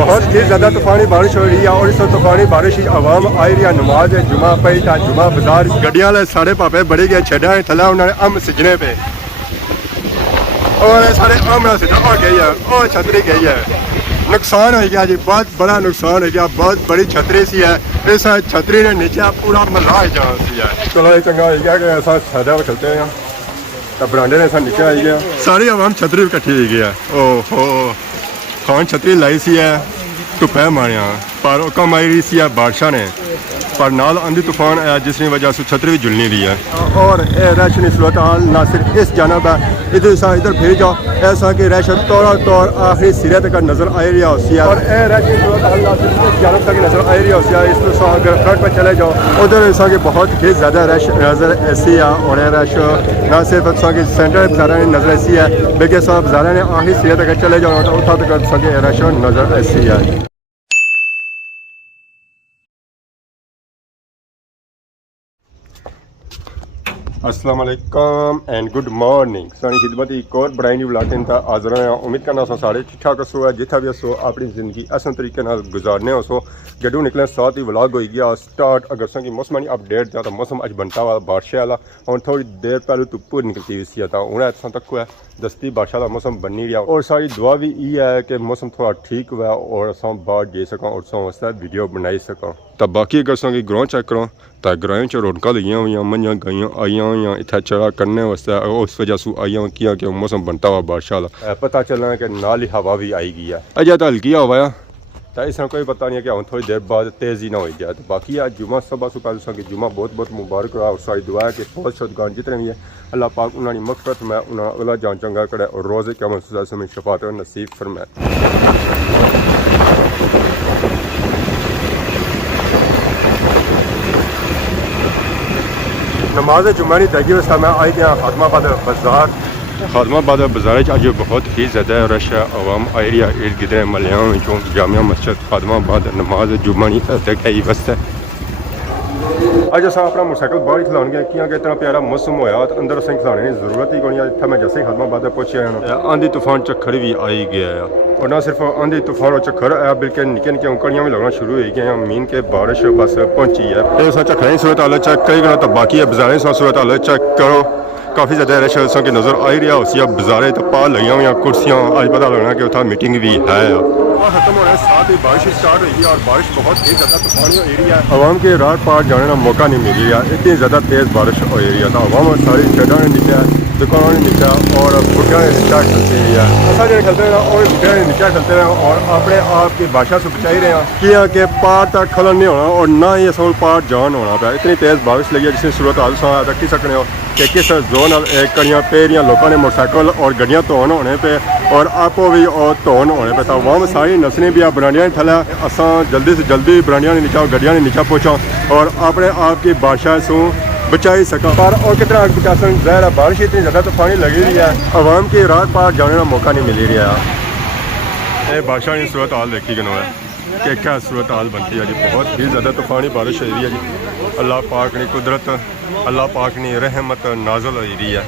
बहुत ही ज़्यादा तूफ़ानी बारिश हो रही है और इस तूफ़ानी बारिश आवाम आई रही है नमाज जुमा पई था जुमा बाजार गड्डियां ले सारे पापे बड़ी गए छड़ा थला उन्होंने अम सिजने पे और सारे अम सिजा हो गई है और छतरी गई है। नुकसान हो गया जी, बहुत बड़ा नुकसान हो गया। बहुत बड़ी छतरी सी है, इस छतरी ने नीचे पूरा मल्ला जान सी है। चलो ये चंगा हो गया कि ऐसा छड़ा चलते हैं तब बरांडे ने नीचे आई गया सारी आवाम छतरी इकट्ठी हो गई है। ओहो खान छतरी लाई सी है धुप्पै मारिया पर कम आई रही सी है बारिशा ने पर नाल आंधी तूफान आया जिसकी वजह से छतरी भी जुलनी रही है। और रश ने सूरत हाल ना सिर्फ इस जानब है इधर फिर जाओ ऐसा कि रश तौर आखिरी सिरे तक नजर आ रही है और रश ने सूरत हाल ना सिर्फ इस जानब तक नजर आ रही है। इस अगर फ्रंट पर चले जाओ उधर ऐसा कि बहुत ही ज़्यादा रश नजर ऐसी है और रश ना सिर्फ कि सेंटर बाजारा ने नजर ऐसी है बल्कि बाजारा ने आखिरी सिरे तक चले जाओ तो उतना तक रश नजर ऐसी है। अस्सलाम वालेकुम एंड गुड मॉर्निंग सारी खिदमत एक और बड़ा न्यू व्लॉग था हाजिर हैं। उम्मीद करना सो सारे ठीक ठाक सो है जिथा भी सो अपनी ज़िंदगी आसान तरीके गुजारने हो सो जडू निकले साथ ही व्लॉग हो गया स्टार्ट। अगर सो की मौसम अपडेट था तो मौसम अज बनता हुआ बारिश वाला और थोड़ी देर पहले धुप्प निकलती हुई सी था हूँ इतना तक हुआ दस्ती बारिश वाला मौसम बनी रहा और सारी दुआ भी ये है कि मौसम थोड़ा ठीक हुआ और असा बाहर जा सकों और सो वास्ते वीडियो बनाई सकों। तो बाकी अगर सो की ग्रोह चेक करो तो ग्रां च रौनक लगियां हुई मंझा गाइयां आईया हुई इतना चढ़ा करने वास्ते उस वजह से आईया किया कि मौसम बनता हुआ बारिश वाला पता चलना कि नाल ही हवा भी आई गई है अजय तो हल्की हवा है तो इसमें कोई पता नहीं है कि हम थोड़ी देर बाद तेज़ी ना हो जाए। तो बाकी आज जुमा सुबह सुबह कि जुमा बहुत बहुत मुबारक रहा और सारी दुआ है कि बहुत शुदगान जितने भी है अल्लाह पाक उन्होंने मग़फ़िरत में उन्होंने अल्लाह जान चंगा करे और रोज़े क़यामत में शफ़ाअत नसीब फरमाए। नमाज जुमा की तैयारी वास्ते मैं आई गया खादमाबाद बाजार अज बहुत ही ज़्यादा रश है। आवाम आई रही है इर्द गिर्द महलों जामिया मस्जिद खादमाबाद नमाज जुमा की तैयारी वास्ते अज अस अपना मोटरसाइकिल बाहर खिलाने गए क्योंकि इतना प्यारा मौसम होया तो अंदर असें खिलाने की जरूरत ही कोई। इतना मैं जैसे ही खादमाबाद पहुंचे आंधी तूफान झक्खड़ भी आई गया और ना सिर्फ आंधी तूफान और झक्खड़ आया बल्कि निक्के निक्के औंकड़ियां भी लगना शुरू हो गई मीन के बारिश बस पहुंची है। तो झक्खड़ की सूरत हालत चेक कई करो तो बाकी बाजार सूरत हालत चेक करो काफ़ी ज़्यादा रश की नज़र आ रही है उसी बाजारे तो पा लगी हुई कुर्सियाँ अज पता लगना कि उतना मीटिंग भी है। खत्म होने साथ ही बारिश स्टार्ट हुई है और बारिश बहुत ही ज़्यादा तूफानी हो रही है। आवाम के रात पार जाने का मौका नहीं मिल रहा है इतनी ज़्यादा तेज़ बारिश हो रही है। तो आवाम सारी शेडा ने नीचे दुकानों ने नीचे और बुटिया ने नीचा खलती रही है ऐसा जो खलते रहे और बुटिया ने नीचा खलते रहे और अपने आप की भाषा से बचाई रहे हैं कि पार तक खलन नहीं होना और ना ही असल पार जान होना पाया। इतनी तेज़ बारिश लगी है जिसकी सूरत हाल रखी सकने हो कि किस जोन कड़ियाँ पे रही लोगों ने मोटरसाइकिल और गड्डियाँ धोन होने पे और आपो भी और धोन होने पे। तो वह सारी नसलें भी बरांडिया ने थला असा जल्दी से जल्दी बरांडिया ने नीचा गड्डिया ने नीचा पहुँचा और अपने आप की बादशाह से बचाई सका। पर और कितना बचा ज़ाहिर है बारिश इतनी ज़्यादा तूफानी लगी रही है आवाम की रात पार जाने का मौका नहीं मिल रहा। ये बादशाह की सूरत हाल देखी गनो है कि क्या सूरत हाल बनती है जी। बहुत ही ज़्यादा तूफानी बारिश हो रही है जी। अल्लाह पाक ने कुदरत अल्लाह पाक ने रहमत नाज़िल हो रही है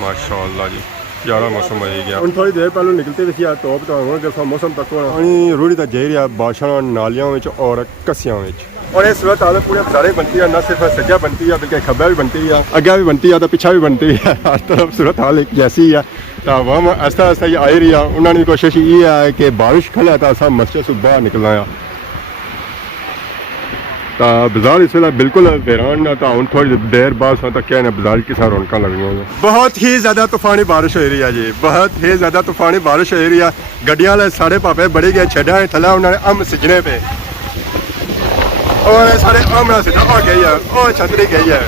माशाअल्लाह जी। प्यारा मौसम हो गया हम थोड़ी देर पहले निकलते भी टॉप तो मौसम तक रूढ़ी तो जा रही है बारिशा नालियों और कस्सियां और ये सूरत हाल पूरे बाजारे बनती है ना सिर्फ सज्जा बनती है बल्कि खब्बा भी बनती है अग्गे भी बनती है तो पिछा भी बनती है हर तरफ सूरत हाल एक जैसी है। तो वह ऐसा ऐसा ही आई रही है उन्होंने कोशिश ये है कि बारिश खले तो असा मस्जिद से बाहर निकलना है। तो बाजार इस वे बिल्कुल वीरान तो हम थोड़ी देर बाद तक क्या बाजार की सारी रौनक लगनी। बहुत ही ज़्यादा तूफानी बारिश हो रही है जी। बहुत ही ज़्यादा तूफानी बारिश हो रही है गड्डियां ले सारे पापे बड़ी गए छड़ा थला उन्होंने अम सिजने पे और सारे अम सिजा हो गई है और छतरी गई है।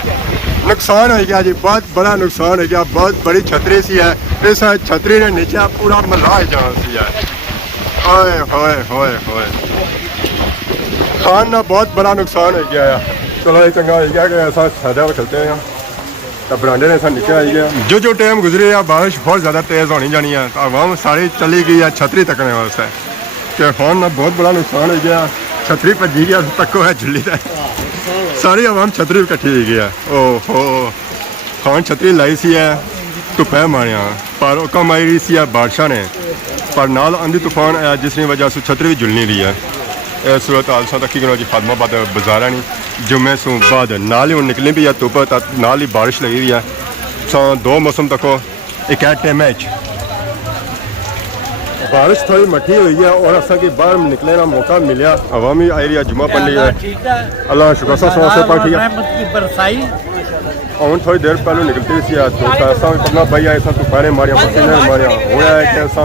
नुकसान हो गया जी, बहुत बड़ा नुकसान हो गया। बहुत बड़ी छतरी सी है, इस छतरी ने नीचे पूरा मल्ला जान सी है। होए होए होए होए खान ना बहुत बड़ा नुकसान हो गया है। चलो ये चंगा हो गया कि ऐसा सादा चलते हैं तो बरांडे ने ऐसा नीचे आई गया। जो टाइम गुजरे है बारिश बहुत ज़्यादा तेज़ होनी जानी है तो आवाम सारी चली गई है छतरी तकने वास्ते कि खान ना बहुत बड़ा नुकसान हो गया। छतरी भजी गया तको है झुली है सारी आवाम छतरी इकट्ठी हो गया। ओहो खान छतरी लाई सी है धुप्पै मारिया पर कम आई रही सी है बारिशा ने पर नाल आंधी तूफान आया जिसकी वजह से छतरी भी जुल नहीं रही है। सूरत हाल सा तकी जी खादमाबाद बाजारा नहीं जुम्मे सू बाद नाल ही हूँ निकली भी है धुप नाल ही बारिश लगी हुई है। दो मौसम तको एक टाइम है बारिश थोड़ी मठी हुई है और असा की बाहर निकलने का मौका मिला। अवामी एरिया जुमा पढ़ लिया अल्लाह शुक्र से पाठ और थोड़ी देर पहले निकलती सी तो पढ़ना भाई ऐसा तूफाने मारिया पसीने मारिया होया है कि ऐसा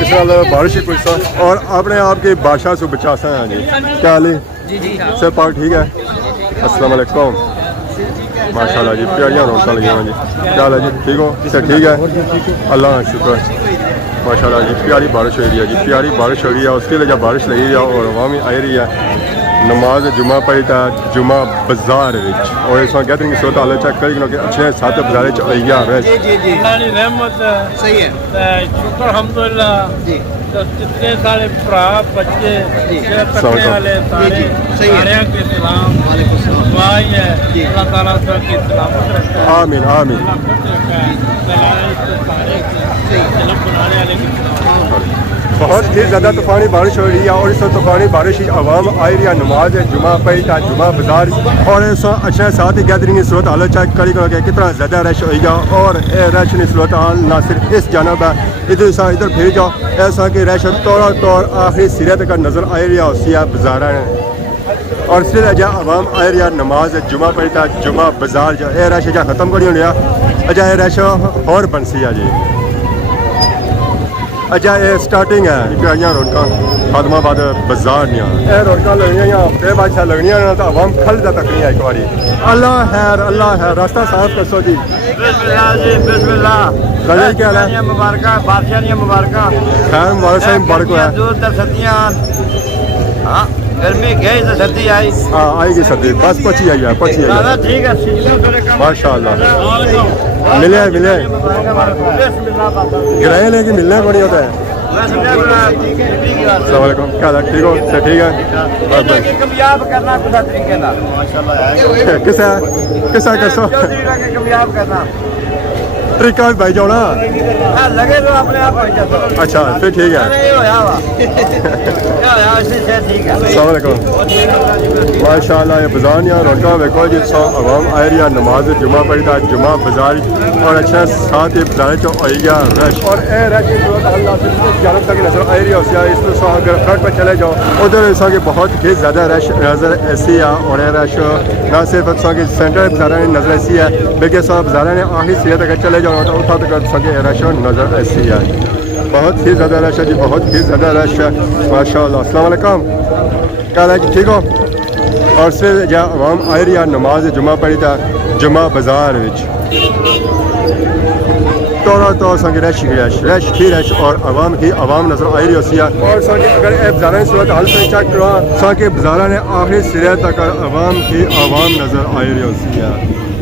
इस नाल बारिश ही कुछ और अपने आप की बादशाह से बचा सा है जी। क्या हाल है सब पाक ठीक है? अस्सलाम वालेकुम माशाल्लाह जी प्यारियाँ रौनक लगी हुई जी। क्या हाल है जी ठीक हो? ठीक है अल्लाह शुक्र माशाल्लाह जी। प्यारी बारिश हो रही है जी प्यारी बारिश हो रही है उसकी वजह बारिश लगी है और अवामी आ रही है। नमाज जुमा पढ़ी था जुमा बाजार और इस गैदरिंग सूरत हाल चेक करी कि अच्छे साथ बाजार रहमत सही है शुक्र अल्हम्दुलिल्लाह जितने सारे भरा बच्चे पढ़ने वाले सारे सारे के सलाम दुआ है अल्लाह ताला सबकी सलामत रखे। आमीन आमीन बहुत ही ज़्यादा तूफ़ानी बारिश हो रही है और इस तूफ़ानी बारिश आवाम आ रही है। नमाज जुमा पढ़ी था जुमा बाजार और इस अच्छे साथ ही गैदरिंग सूरत हाल चेक करी कि कितना ज़्यादा रश होगा और रश नहीं सूरत हाल ना सिर्फ इस जानब है इधर फिर जाओ ऐसा कि रश तौर आखिरी सिरे तक नज़र आ रही है उसी बाजार और फिर अजा आवाम आ रही है। नमाज जुमा पढ़ी था जुमा बाजार जो यह रश अजा खत्म करी होने अजा यह रश और बनसी है जी। अच्छा ये स्टार्टिंग है प्यारियाँ रौनक खादमाबाद बाजार नहीं रौनक लगनिया हफ्ते बाद लगनिया तो आवाम खल तक नहीं है एक बारी। अल्लाह है रास्ता साफ कसो जी बिस्मिल्लाह क्या है मुबारक बादशाह मुबारक खैर मुबारक साहब मुबारक है दूर तक सर्दियाँ हाँ गर्मी गई तो सर्दी आई हाँ आएगी सर्दी बस पची आई है ठीक है माशाल्लाह मिले किराए लेके मिलने बड़ी होता है। अस्सलाम वालेकुम क्या हाल ठीक हो सर ठीक है कामयाब करना किसा कसो कामयाब करना तरीका भी भाई जाओ ना लगे तो अपने आप अच्छा फिर ठीक है। अस्सलाम वालेकुम माशाल्लाह ये बाजार यहाँ रौनक देखो जी आवाम आ रही है। नमाज जुमा पढ़ी था जुमा बाजार और अच्छा साथ ही बाजार चो आएगा रश और ए रश जानब तक नजर आ रही है। इस अगर फ्रंट पर चले जाओ उधर ऐसा कि बहुत ही ज़्यादा रश नज़र ऐसी है और यह रश ना सिर्फ कि सेंटर बाजार नज़र ऐसी है बल्कि बाजार ने आखिरी सिरे तक चले जाओ तो उठा तक सके रश नज़र ऐसी है। बहुत ही ज़्यादा रश है जी बहुत ही ज़्यादा रश है माशाल्लाह। अस्सलाम वालेकुम क्या हाल है जी ठीक हो? और फिर जहाँ आवाम आ रही है नमाज जुमा पढ़ी था जुमा बाजार तौर संगे रश ही रश और आवाम ही आवाम नजर आ रही होती है। और संगे अगर बाजार सूरत हाल से चेक करो संगे बाजार ने आखिरी सिरे तक आवाम ही आवाम नजर आ रही होती है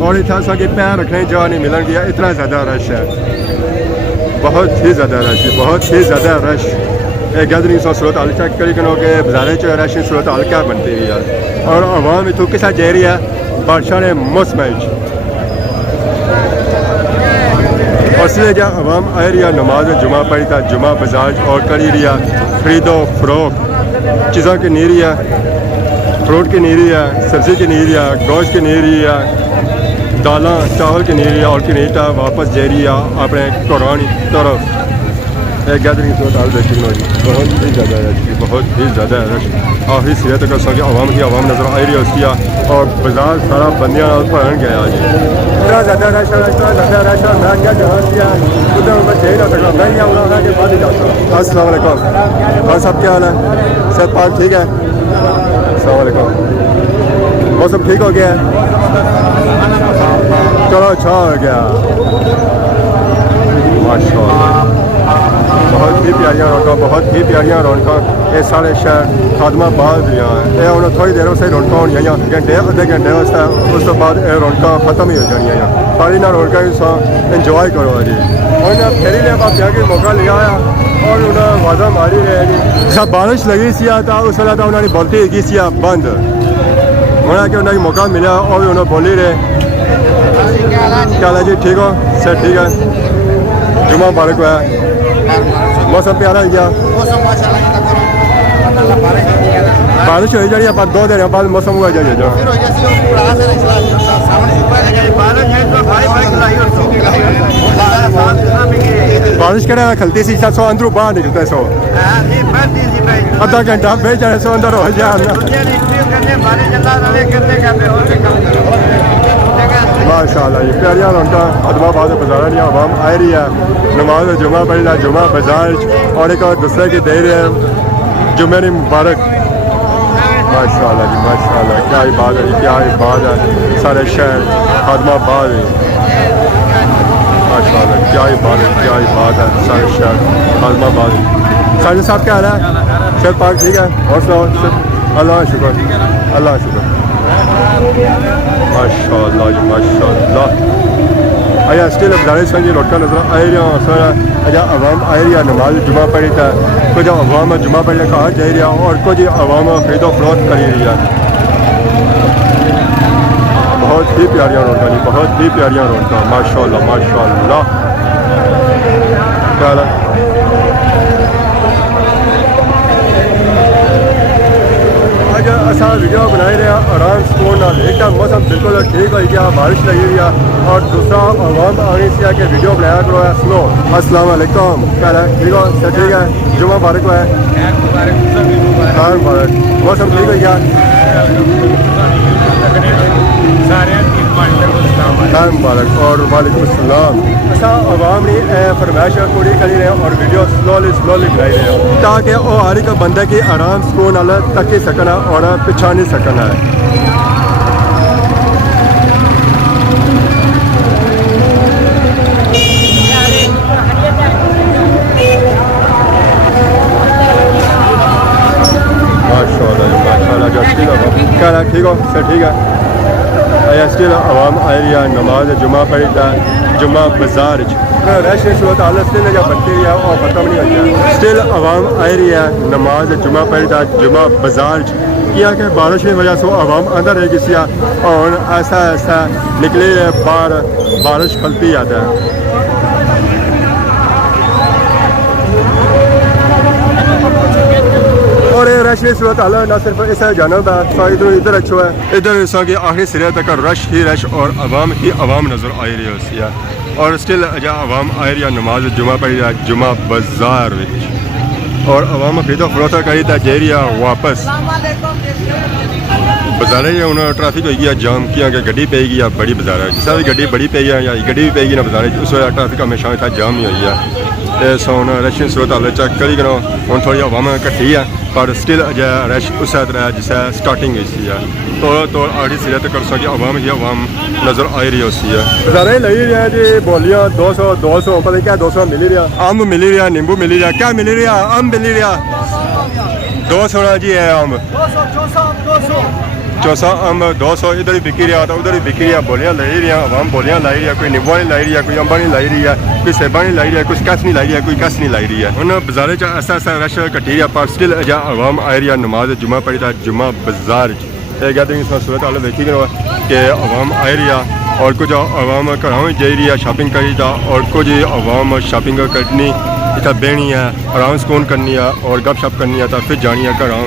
और इतना संगे पैर रखने जगह नहीं मिलन गया इतना ज़्यादा रश है बहुत ही ज़्यादा रश है बहुत ही ज़्यादा रश गैदरिंग सूरत हाल चेक करी कि बाजार च रश सूरत हाल क्या बनती हुई है और आवाम इतों किसा जा रही है बादशाह ने मौसम और इसलिए जहाँ आवाम आ रही है नमाज जुमा पढ़ी था जुमा बाजार और करी रही है खरीदो फरोख्त चीज़ों की नहीं रही है फ्रूट की नहीं रही है सब्ज़ी की नहीं रही है गोश्त की नहीं रही है दाल चावल की नहीं रही है और की नहीं था वापस जा रही है अपने कुरान तरफ गैदरिंग सूरत हाल देखी बहुत ही ज़्यादा रश बहुत ही ज़्यादा रश आखिरी सिरे तक सके आवाम ही आवाम नज़र आ रही होती है और बाजार सारा बंदियाँ भरन गया जी इतना ज़्यादा रश इतना ज़्यादा रश मैं क्या जहाँ उधर मैं जा ना सकता मैं नहीं आऊँगा के बाद ही जाता। अस्सलाम वालेकुम और सब क्या हाल है सब पाक ठीक है? अस्सलाम वालेकुम मौसम ठीक हो गया चलो अच्छा हो गया माशाल्लाह। बहुत ही प्यारियाँ रौनक बहुत ही प्यारियाँ रौनक ये सारे शहर खादमाबाद ये उन्होंने थोड़ी देर से रौनक होनी घंटे अद्धे घंटे उस तो बाद रौनक खत्म ही हो जाए सारी ना रौनक इंजॉय करो जी और फेरी ने आप के मौका लिया और उन्हें आवाज़ा मारी रहे जी सब बारिश लगी सी था उस वेला तो उन्होंने बोलती की सी बंद उन्हें कि उन्हें मौका मिला और उन्होंने बोली रहे क्या हाल है जी ठीक हो सर ठीक है जुमा मुबारक है मौसम प्यारा हो गया मौसम माशाल्लाह की तक अल्लाह बारिश होती है बारिश हो जाएगी पर 2 दिन बाद मौसम हुआ जाएगा जो फिर हो जैसे वो पड़ा से सावन सुबह है बारिश है तो भाई खिलाई और सो बारिश करे खलती सी सो अंदर बाहर निकलते सो हां जी बढ़ती जी भाई आधा घंटा भेज जाए सो अंदर हो जाए दुनिया ने इतनी करने बारिश अल्लाह रवे करने का पे और काम करो माशाल्लाह ये प्यारियां रौनका आदमाबाद बाजार दी आवाम आ रही है नमाज जुमा पढ़ना जुमा बाजार और एक और दूसरे की दे रहे हैं जुमे ने मुबारक माशाल्लाह जी माशाल्लाह क्या ही बात है क्या ही बात है सारे शहर आदमाबाद माशाल्लाह क्या ही बात है सारे शहर आदमाबाद साजिद साहब क्या हाल है शेर पाक ठीक है और सुनाओ अल्लाह शुक्र माशाल्लाह जी माशाल्लाह आया स्टिल बाजार संगी लौटका नजर आ रहा हूँ सर अजा अवाम आ रही है नमाज जुमा पढ़ी था कुछ अवाम जुमा पढ़ने कहा जा रही है और कुछ अवाम खरीदो फरोख्त कर रही है बहुत ही प्यारियाँ रौनका जी बहुत ही प्यारियाँ रौनका माशाल्लाह माशाल्लाह क्या असा वीडियो बनाए रहे आराम सुकून एक मौसम बिल्कुल ठीक हो गया बारिश लगी हुई है और दूसरा आवाम आने से आके वीडियो बनाया करो सुनो अस्सलाम वालेकुम क्या है ठीक हो सब ठीक है जुमा मुबारक है मुबारक मौसम ठीक हो गया मुबारक और वालेकुम अस्सलाम अच्छा आवाम ने फरमाइश पूरी करी रहे और वीडियो स्लोली बनाई रहे ताकि वो हर एक बंदे की आराम सुकून वाला तकी सकना और पहचानी सकना है माशाल्लाह क्या ठीक हो सर ठीक है स्टिल आवाम आ रही है नमाज जुमा पढ़ता जुमा बाजार रश सूरत हालत स्टिल जब बनती है और ख़त्म नहीं होती स्टिल आवाम आ रही है नमाज जुमा पढ़ता जुमा बाजार किया कि बारिश की वजह से आवाम अंदर रह गई और ऐसा निकले बाहर बारिश खलती आता है और रश की सूरत हाल ना सिर्फ इस जानब है इधर अच्छो है इधर कि आखिरी सिरे तक रश ही रश और आवाम ही आवाम नज़र आ रही है और स्टिल अजा आवाम आ रही है नमाज जुमा पढ़ी है जुमा बाजार और आवाम खरीदो फरोख्त करी था जा रही है वापस बाजार हूँ ट्रैफिक हो गया जाम किया कि गड्डी पेगी या बड़ी बाजार है जिस भी गड्डी बड़ी पेगी या गड्डी भी पेगी ना बाजार उस वजह ट्रैफिक हमेशा इतना जाम ही हुई है हूँ रश सूरत हाल करी करो हूँ थोड़ी आवाम घटी है पर स्टिल अजय रश उस तरह है जिस स्टार्टिंग हुई है तो आखिरी सिरे तक कर आवाम ही आवाम नजर आ रही होती है बाजार लगी रहा जी बोलियाँ 200 पता क्या 200 मिली रहा अम्ब मिली रहा नींबू मिली रहा क्या मिली रहा अम्ब मिली रहा 200 जी है अम्ब 200 अम्ब 200 इधर ही बिकी रहा था उधर ही बिकी रहा बोलियाँ लाई रही आवाम बोलियाँ लाई रही है कोई नींबू नहीं लाई रही है कोई अम्बा नहीं लाई रही है कोई सेबा नहीं लाई रही है कोई कस नहीं लाई रही है कोई कस नहीं लाई रही है उन्हें बाजार ऐसा रश कटी है पर स्टिल अजा आवाम आ रही है नमाज जुमा पढ़ी था जुमा बाजार गैदरिंग सूरत हाल देखी करो कि आवाम आ रही है और कुछ आवाम घरों जा रही है शॉपिंग करी था और कुछ आवाम शॉपिंग करनी इतना बहनी है आराम सुकून करनी है और गप शप करनी है तो फिर जानी है घरों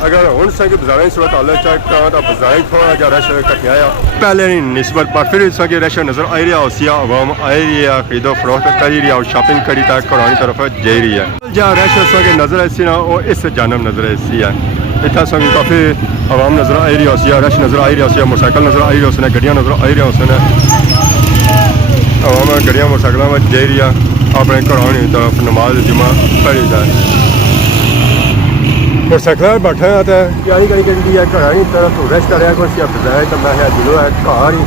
अगर हूँ संग बाजार सूरत हाल चेक करा तो बाजार थोड़ा जहा रश घटिया पहले निस्बत पर फिर संग रश नजर आ रहा उसी आवाम आ रही है खरीदो फरोख्त करी रही है और शॉपिंग करी था घरों की तरफ जा रही है जहाँ रश संग नजर ऐसी ना वो इस जानब नजर ऐसी है इतना संग काफ़ी आवाम नजर आ रही है रश नजर आ रही है मोटरसाइकिल नजर आ रही है गड्डियाँ नजर आ रही है आवाम गड्डियाँ मोटरसाइकिलों में जा रही है अपने घरों की तरफ नमाज जुमा पढ़ी था मोटरसाइकिल बैठे हैं तो तैयारी करी करी है घर की तरफ रेस्ट कर रहा कुछ बजाय तो मैं दिलो है घर ही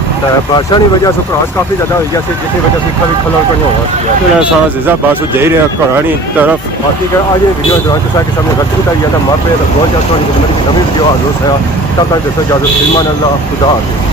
बारिशा की वजह से क्रॉस काफ़ी ज़्यादा हो गया जिसकी वजह से कभी खलल को नहीं होगा जीजा बस जा रहे हैं घर की तरफ बाकी आज वीडियो जो है के सामने रख दिया गया था मापे तो बहुत ज़्यादा नई वीडियो हाजिर है तब तक जैसे इजाज़त अल्लाह खुदा हाफिज़।